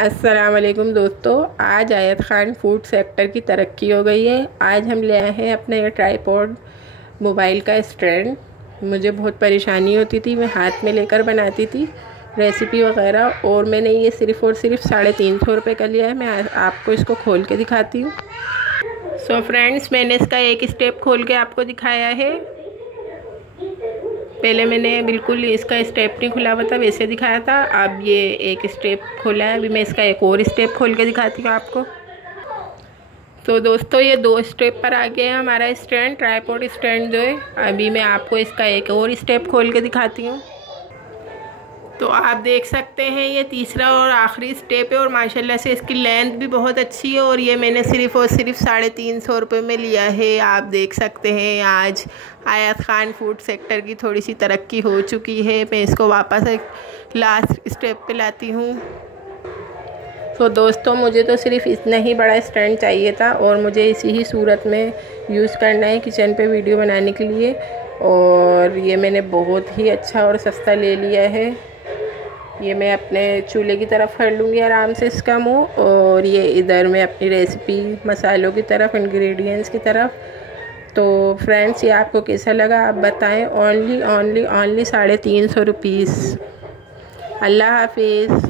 अस्सलाम वालेकुम दोस्तों, आज आयत ख़ान फूड सेक्टर की तरक्की हो गई है। आज हम ले आए हैं अपना ये ट्राईपॉड मोबाइल का स्टैंड। मुझे बहुत परेशानी होती थी, मैं हाथ में लेकर बनाती थी रेसिपी वगैरह, और मैंने ये सिर्फ़ और सिर्फ 350 रुपये का लिया है। मैं आपको इसको खोल के दिखाती हूँ। सो फ्रेंड्स, मैंने इसका एक स्टेप खोल के आपको दिखाया है। पहले मैंने बिल्कुल इसका स्टेप नहीं खुला हुआ था, वैसे दिखाया था। अब ये एक स्टेप खोला है, अभी मैं इसका एक और स्टेप खोल के दिखाती हूँ आपको। तो दोस्तों, ये 2 स्टेप पर आ गया है हमारा स्टैंड, ट्राईपॉड स्टैंड जो है। अभी मैं आपको इसका एक और स्टेप खोल के दिखाती हूँ। तो आप देख सकते हैं ये तीसरा और आखिरी स्टेप है, और माशाल्लाह से इसकी लेंथ भी बहुत अच्छी है। और ये मैंने सिर्फ़ और सिर्फ 350 रुपये में लिया है। आप देख सकते हैं आज आयत ख़ान फूड सेक्टर की थोड़ी सी तरक्की हो चुकी है। मैं इसको वापस एक लास्ट स्टेप पे लाती हूँ। तो दोस्तों, मुझे तो सिर्फ इतना ही बड़ा स्टैंड चाहिए था, और मुझे इसी ही सूरत में यूज़ करना है किचन पे वीडियो बनाने के लिए। और ये मैंने बहुत ही अच्छा और सस्ता ले लिया है। ये मैं अपने चूल्हे की तरफ कर लूँगी आराम से इसका मुँह, और ये इधर मैं अपनी रेसिपी मसालों की तरफ, इंग्रेडिएंट्स की तरफ। तो फ्रेंड्स, ये आपको कैसा लगा आप बताएं। Only 350 rupees. अल्लाह हाफिज़।